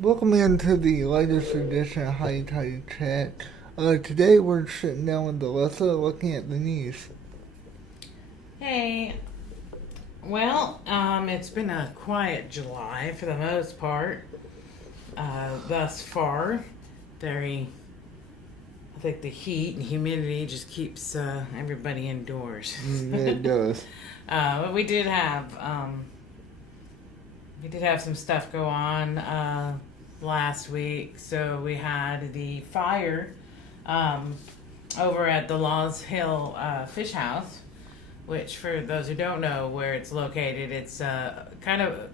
Welcome into the latest edition of Hotty Chat. Today we're sitting down with Alyssa looking at the news. Hey, well, it's been a quiet July for the most part. Thus far, I think the heat and humidity just keeps everybody indoors. Yeah, it does. But we did have some stuff go on last week. So we had the fire um, over at the Laws Hill Fish House, which, for those who don't know where it's located, it's kind of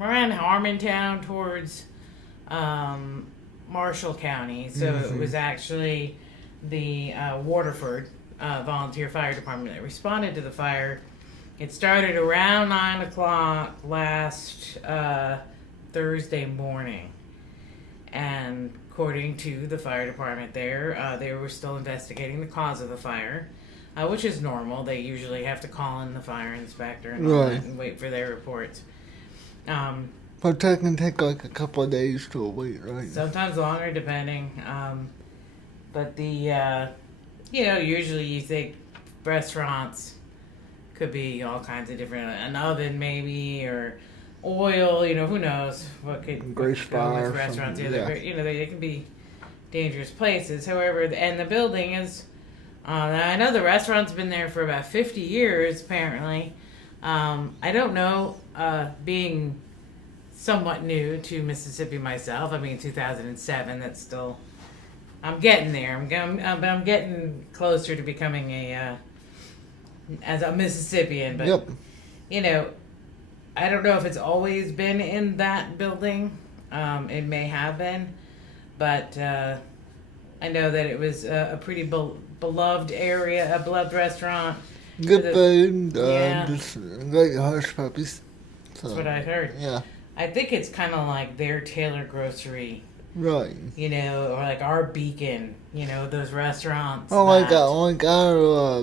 around Harmontown towards Marshall County. So it was actually the Waterford Volunteer Fire Department that responded to the fire. It started around 9 o'clock last Thursday morning. And according to the fire department there, they were still investigating the cause of the fire, which is normal. They usually have to call in the fire inspector and all that and wait for their reports. But that can take like a couple of days to a week, right? Sometimes longer, depending. But usually you think restaurants could be all kinds of different, an oven maybe, or oil, who knows what could go with restaurants. They can be dangerous places. However, and the building is, I know the restaurant's been there for about 50 years, apparently. I don't know, being somewhat new to Mississippi myself. I mean, 2007, that's still, I'm getting there. I'm getting closer to becoming as a Mississippian, but, I don't know if it's always been in that building. It may have been, but I know that it was a pretty beloved area, a beloved restaurant. Good food, just great hush puppies. So, that's what I heard. Yeah. I think it's kind of like their Taylor Grocery. Right. Or like our Beacon, those restaurants. Oh, like our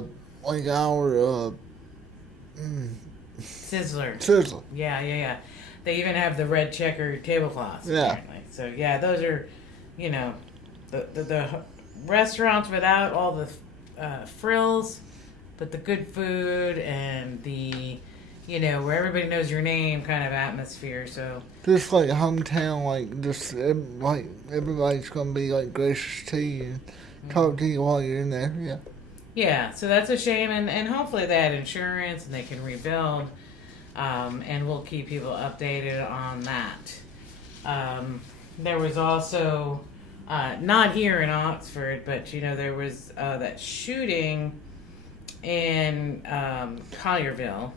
Sizzler. Yeah. They even have the red checker tablecloths, apparently. So, yeah, those are, the restaurants without all the frills, but the good food and the, where everybody knows your name kind of atmosphere. So just like hometown, like everybody's gonna be like gracious to you and talk to you while you're in there. Yeah. Yeah, so that's a shame, and hopefully they had insurance and they can rebuild, and we'll keep people updated on that. There was also, not here in Oxford, but there was that shooting in Collierville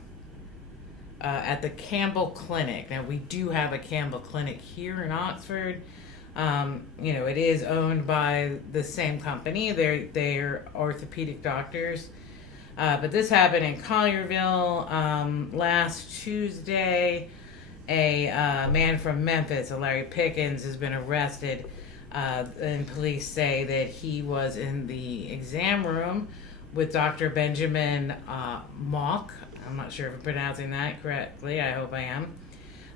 at the Campbell Clinic. Now, we do have a Campbell Clinic here in Oxford. It is owned by the same company. They're orthopedic doctors. But this happened in Collierville last Tuesday. A man from Memphis, Larry Pickens, has been arrested. And police say that he was in the exam room with Dr. Benjamin Mock. I'm not sure if I'm pronouncing that correctly. I hope I am.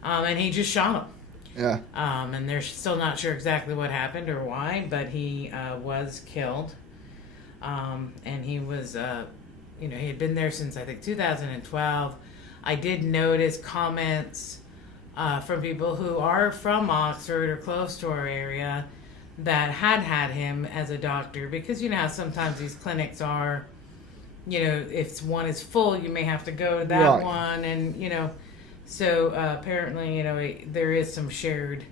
And he just shot him. Yeah. And they're still not sure exactly what happened or why, but he was killed. And he was, he had been there since, I think, 2012. I did notice comments from people who are from Oxford or close to our area that had him as a doctor, because how sometimes these clinics are, if one is full, you may have to go to that one, and so apparently, there is some shared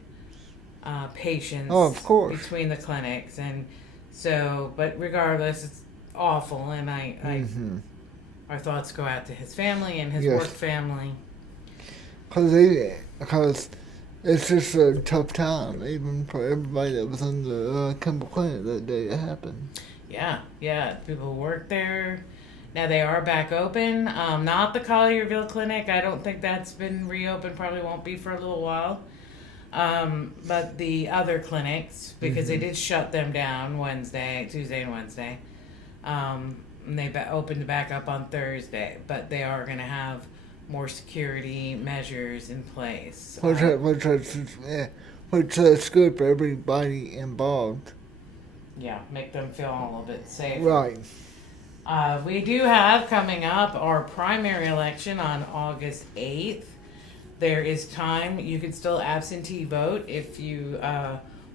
patients of course, between the clinics, and so, but regardless, it's awful, and our thoughts go out to his family and his work family. Because it's just a tough time, even for everybody that was in the Campbell Clinic that day it happened. Yeah, people who work there. Now they are back open. Not the Collierville Clinic. I don't think that's been reopened. Probably won't be for a little while. But the other clinics, because they did shut them down Tuesday and Wednesday. And they opened back up on Thursday. But they are going to have more security measures in place. which is good for everybody involved. Yeah, make them feel a little bit safer. Right. We do have coming up our primary election on August 8th. There is time. You can still absentee vote if you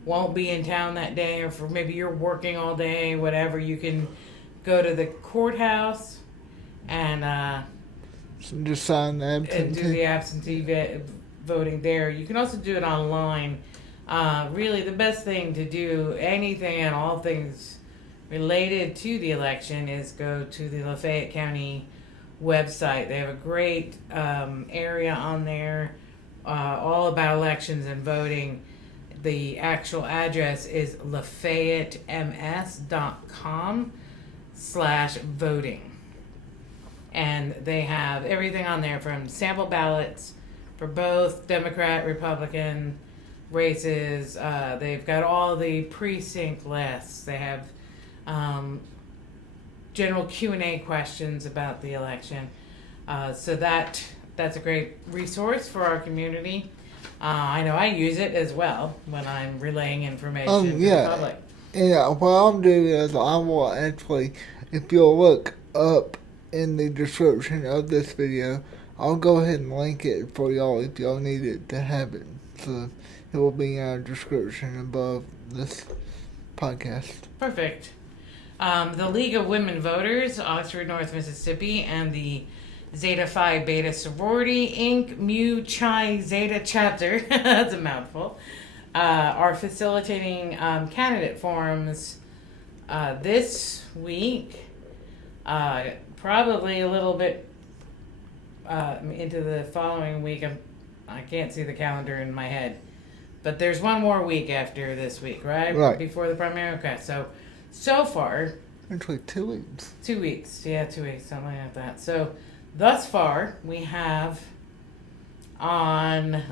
won't be in town that day, or for maybe you're working all day, whatever. You can go to the courthouse and So just sign the and do absentee. the absentee voting there. You can also do it online. Really, the best thing to do, anything and all things related to the election, is go to the Lafayette County website. They have a great area on there, all about elections and voting. The actual address is lafayettems.com/voting. And they have everything on there from sample ballots for both Democrat, Republican races. They've got all the precinct lists. They have general Q&A questions about the election. So that's a great resource for our community. I know I use it as well when I'm relaying information to the public. Yeah, what I'll do is I will actually, if you'll look up in the description of this video, I'll go ahead and link it for y'all if y'all need it to have it. So it will be in our description above this podcast. Perfect. The League of Women Voters, Oxford, North Mississippi, and the Zeta Phi Beta Sorority Inc. Mu Chi Zeta Chapter, that's a mouthful, are facilitating candidate forums this week, probably a little bit into the following week. I can't see the calendar in my head, but there's one more week after this week, right? Right. Before the primary. Okay, so far, Actually, 2 weeks. 2 weeks. Yeah, 2 weeks, something like that. So, thus far, we have on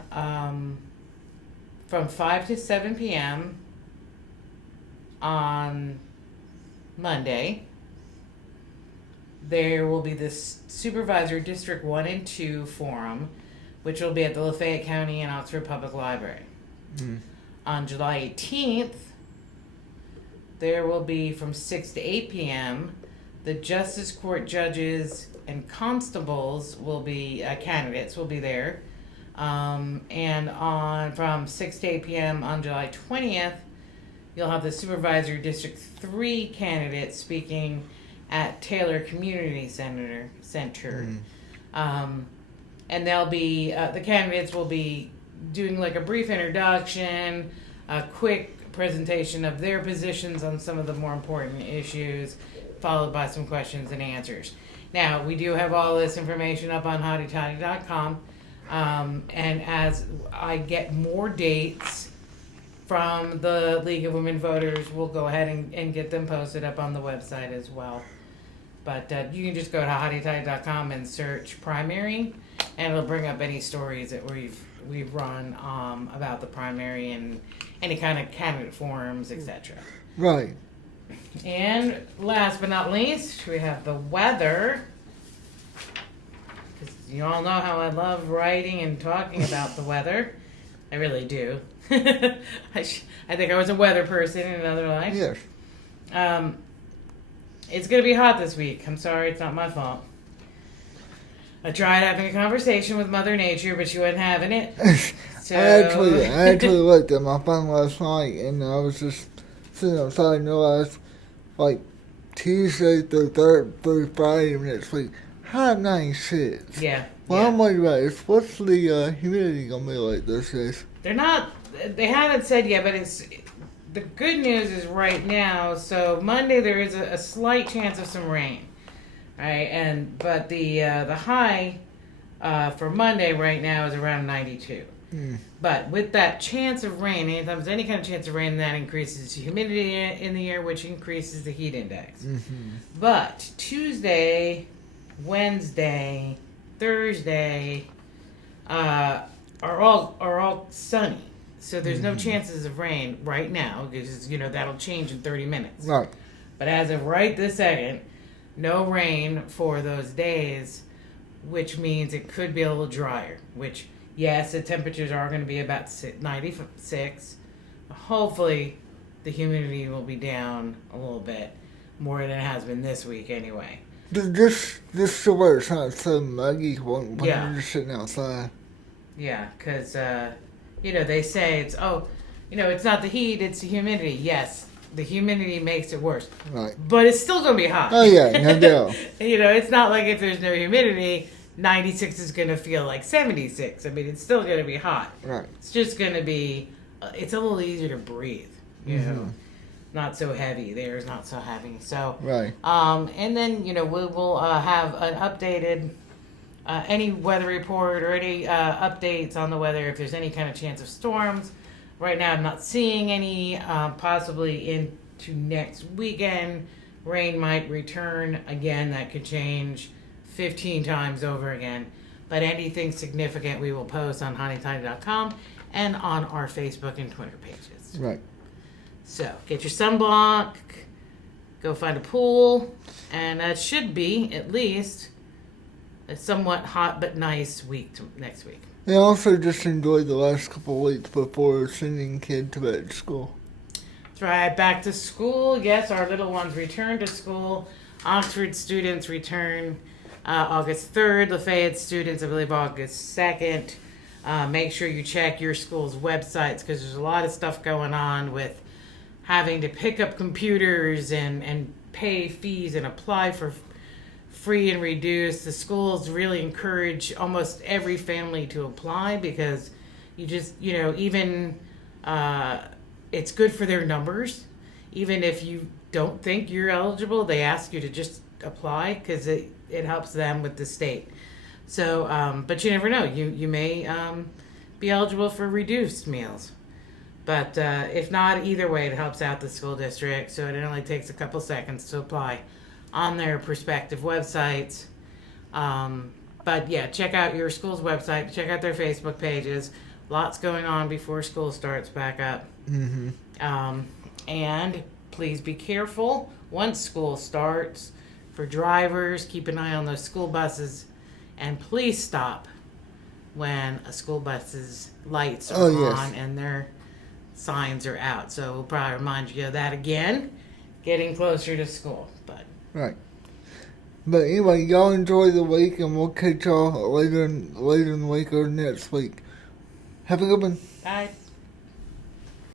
from 5 to 7 p.m. on Monday. There will be this Supervisor District 1 and 2 forum, which will be at the Lafayette County and Oxford Public Library. On July 18th, there will be from 6 to 8 p.m. the Justice Court judges and constables will be, candidates will be there. And from 6 to 8 p.m. on July 20th, you'll have the Supervisor District 3 candidates speaking at Taylor Community Center. And they'll be, the candidates will be doing like a brief introduction, a quick presentation of their positions on some of the more important issues, followed by some questions and answers. Now, we do have all this information up on HottyToddy.com, and as I get more dates from the League of Women Voters, we'll go ahead and get them posted up on the website as well. But you can just go to HottyToddy.com and search primary, and it'll bring up any stories that we've run about the primary and any kind of candidate forums, etc. Right. And last but not least, we have the weather. Because you all know how I love writing and talking about the weather. I really do. I think I was a weather person in another life. Yes. It's going to be hot this week. I'm sorry, it's not my fault. I tried having a conversation with Mother Nature, but she wasn't having it. So I actually looked at my phone last night, and I was just sitting outside and realized, like, Tuesday through Friday of next week, high 96. Yeah. Well, I'm worried about is what's the humidity gonna be like those days? They haven't said yet, but the good news is right now, so Monday there is a slight chance of some rain. Right, but the high for Monday right now is around 92. But with that chance of rain, anytime there's any kind of chance of rain, that increases humidity in the air, which increases the heat index. But Tuesday, Wednesday, Thursday are all sunny, so there's no chances of rain right now because that'll change in 30 minutes. Right. But as of right this second, no rain for those days, which means it could be a little drier, which yes, the temperatures are going to be about 96. Hopefully, the humidity will be down a little bit more than it has been this week anyway. Just to where it's not so muggy when Yeah. you're just sitting outside. Yeah, because, they say it's not the heat, it's the humidity. Yes, the humidity makes it worse. Right. But it's still going to be hot. Oh, yeah, no doubt. It's not like if there's no humidity, 96 is going to feel like 76. I mean, it's still going to be hot. Right. It's just going to be, it's a little easier to breathe, Mm-hmm. Not so heavy. The air is not so heavy. So, Right. And then, we will have an updated, any weather report or any updates on the weather if there's any kind of chance of storms. Right now, I'm not seeing any. Possibly into next weekend, rain might return again. That could change 15 times over again. But anything significant, we will post on HottyToddy.com and on our Facebook and Twitter pages. Right. So get your sunblock, go find a pool, and that should be at least a somewhat hot but nice week next week. And also just enjoy the last couple of weeks before sending kids back to school. That's right, back to school. Yes, our little ones return to school. Oxford students return August 3rd. Lafayette students, I believe, August 2nd. Make sure you check your school's websites because there's a lot of stuff going on with having to pick up computers and pay fees and apply for free and reduced. The schools really encourage almost every family to apply because you just, even it's good for their numbers. Even if you don't think you're eligible, they ask you to just apply because it helps them with the state. So, but you never know. You may be eligible for reduced meals. But if not, either way, it helps out the school district. So it only takes a couple seconds to apply on their respective websites. But yeah, check out your school's website. Check out their Facebook pages. Lots going on before school starts back up. Mm-hmm. And please be careful once school starts. For drivers, keep an eye on those school buses. And please stop when a school bus's lights are on and their signs are out. So we'll probably remind you of that again, getting closer to school. But right. But anyway, y'all enjoy the week, and we'll catch y'all later in the week or next week. Have a good one. bye.